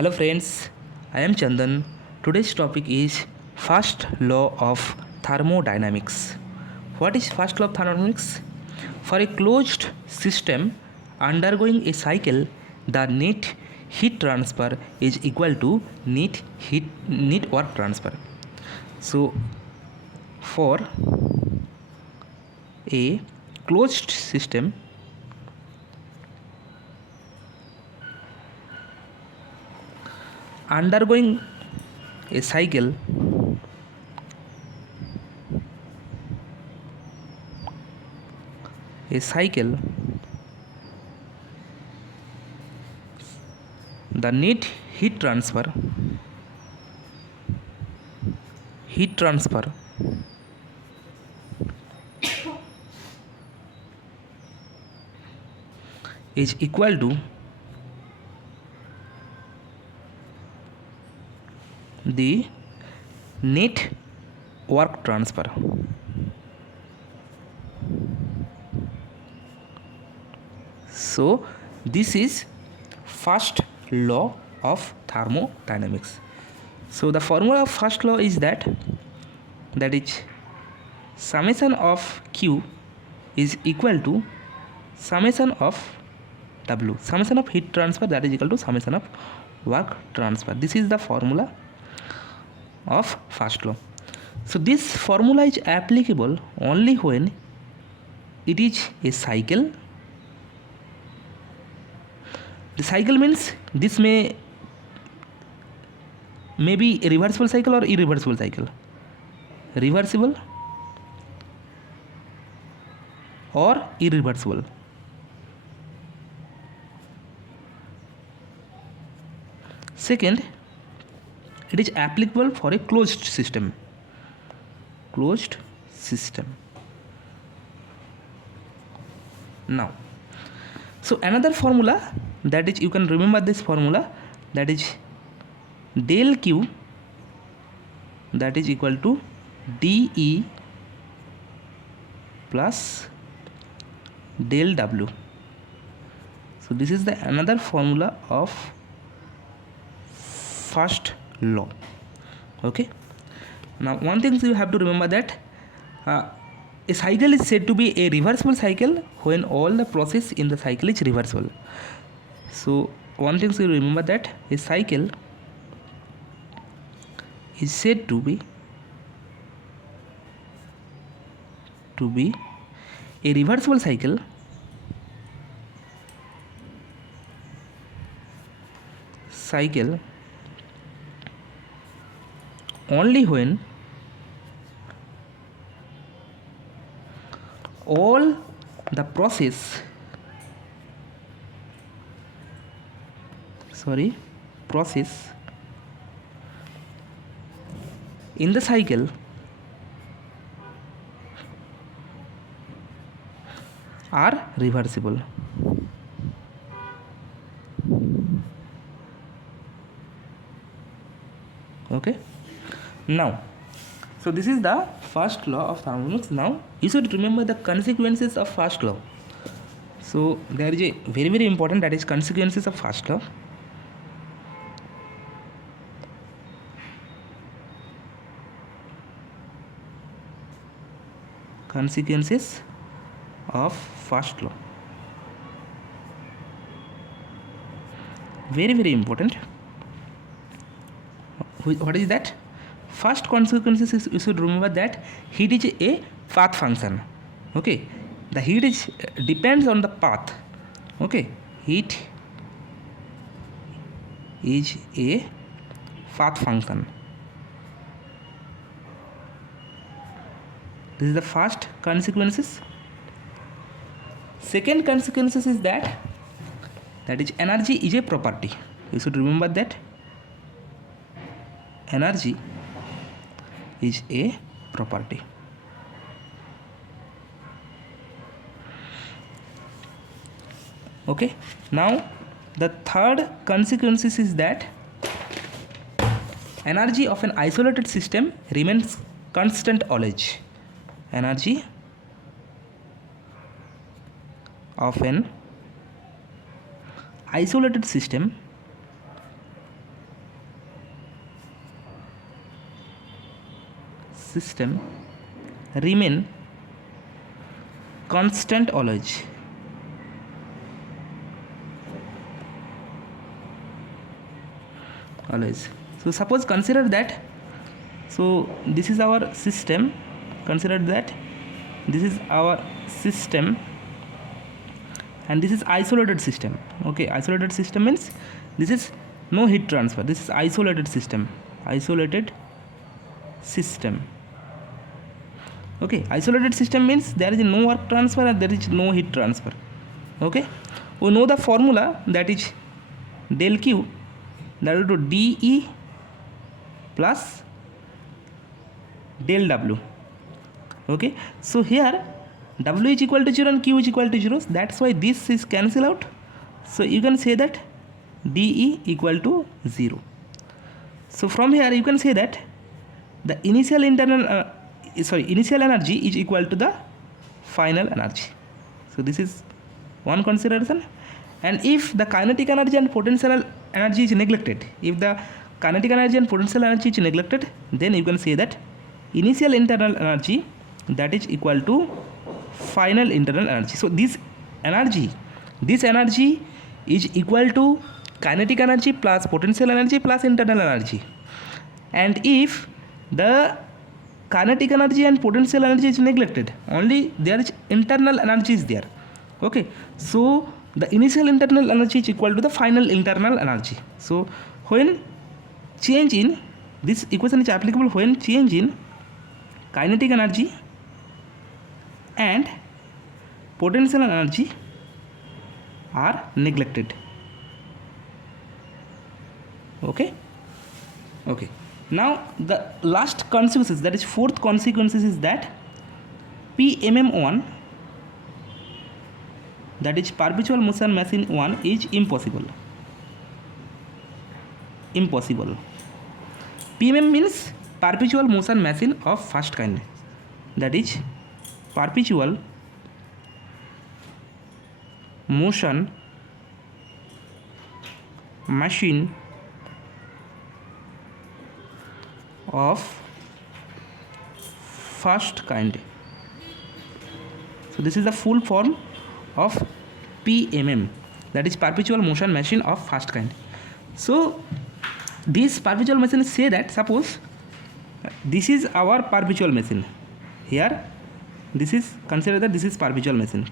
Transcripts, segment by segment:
Hello friends, I am Chandan. Today's topic is first law of thermodynamics. What is first law of thermodynamics? For a closed system undergoing a cycle, the net heat transfer is equal to net work transfer. So for a closed system undergoing a cycle, the net heat transfer is equal to the net work transfer. So this is first law of thermodynamics. So the formula of first law is that is summation of Q is equal to summation of W. Summation of heat transfer that is equal to summation of work transfer. This is the formula of first law. So this formula is applicable only when it is a cycle. The cycle means this may be a reversible cycle or irreversible cycle. Reversible or irreversible. Second, it is applicable for a closed system. Now, so another formula that is, you can remember this formula, that is del Q that is equal to dE plus del W. So this is the another formula of first law. Okay, now one thing you have to remember that a cycle is said to be a reversible cycle when all the process in the cycle is reversible. So one thing you remember that a cycle is said to be a reversible cycle only when all the process in the cycle are reversible. Okay, now so this is the first law of thermodynamics. Now you should remember the consequences of first law. So there is a very important, that is consequences of first law. Consequences of first law, very important. What is that? First consequences is, you should remember that heat is a path function. Okay, the heat is depends on the path. Okay, heat is a path function. This is the first consequences. Second consequences is that is energy is a property. You should remember that energy is a property. Okay, now the third consequences is that energy of an isolated system remains constant always. Energy of an isolated system system remain constant always. So suppose consider that, so this is our system, consider that this is our system and this is isolated system. Okay, isolated system means this is no heat transfer, this is isolated system. Okay, isolated system means there is no work transfer and there is no heat transfer. Okay, we know the formula, that is del Q, that is to dE plus del W. Okay, so here W is equal to 0 and Q is equal to 0, that's why this is cancel out. So you can say that dE equal to 0. So from here you can say that the initial energy is equal to the final energy. So this is one consideration. And if the kinetic energy and potential energy is neglected, then you can say that initial internal energy that is equal to final internal energy. So this energy is equal to kinetic energy plus potential energy plus internal energy. And if the kinetic energy and potential energy is neglected, only there is internal energy is there. Okay, so the initial internal energy is equal to the final internal energy. So when change in this equation is applicable when change in kinetic energy and potential energy are neglected. Okay, now the last consequences, that is fourth consequences, is that PMM1, that is perpetual motion machine 1, is impossible. PMM means perpetual motion machine of first kind, that is perpetual motion machine of first kind. So this is the full form of PMM, that is perpetual motion machine of first kind. So this perpetual machine say that, suppose this is our perpetual machine, here this is, consider that this is perpetual motion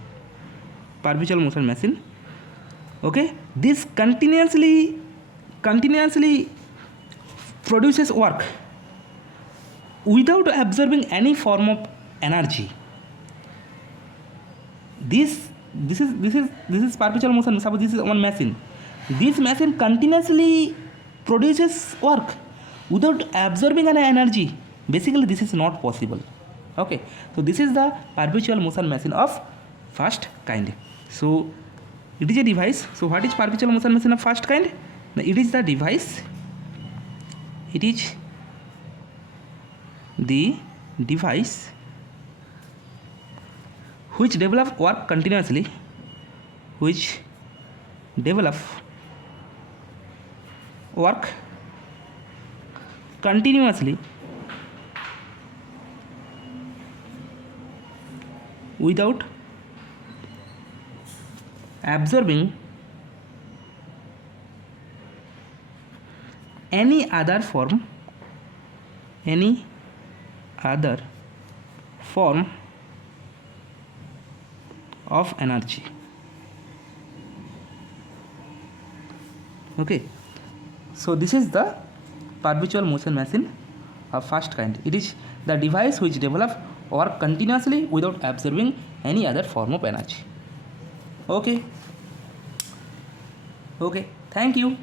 machine. Okay, this continuously produces work without absorbing any form of energy. This is perpetual motion. Suppose this is one machine. This machine continuously produces work without absorbing any energy. Basically, this is not possible. Okay, so this is the perpetual motion machine of first kind. So it is a device. So what is perpetual motion machine of first kind? It is the device. It is the device which develop work continuously, without absorbing any other form of energy. Okay, so this is the perpetual motion machine of first kind. It is the device which develop work continuously without absorbing any other form of energy. Okay, thank you.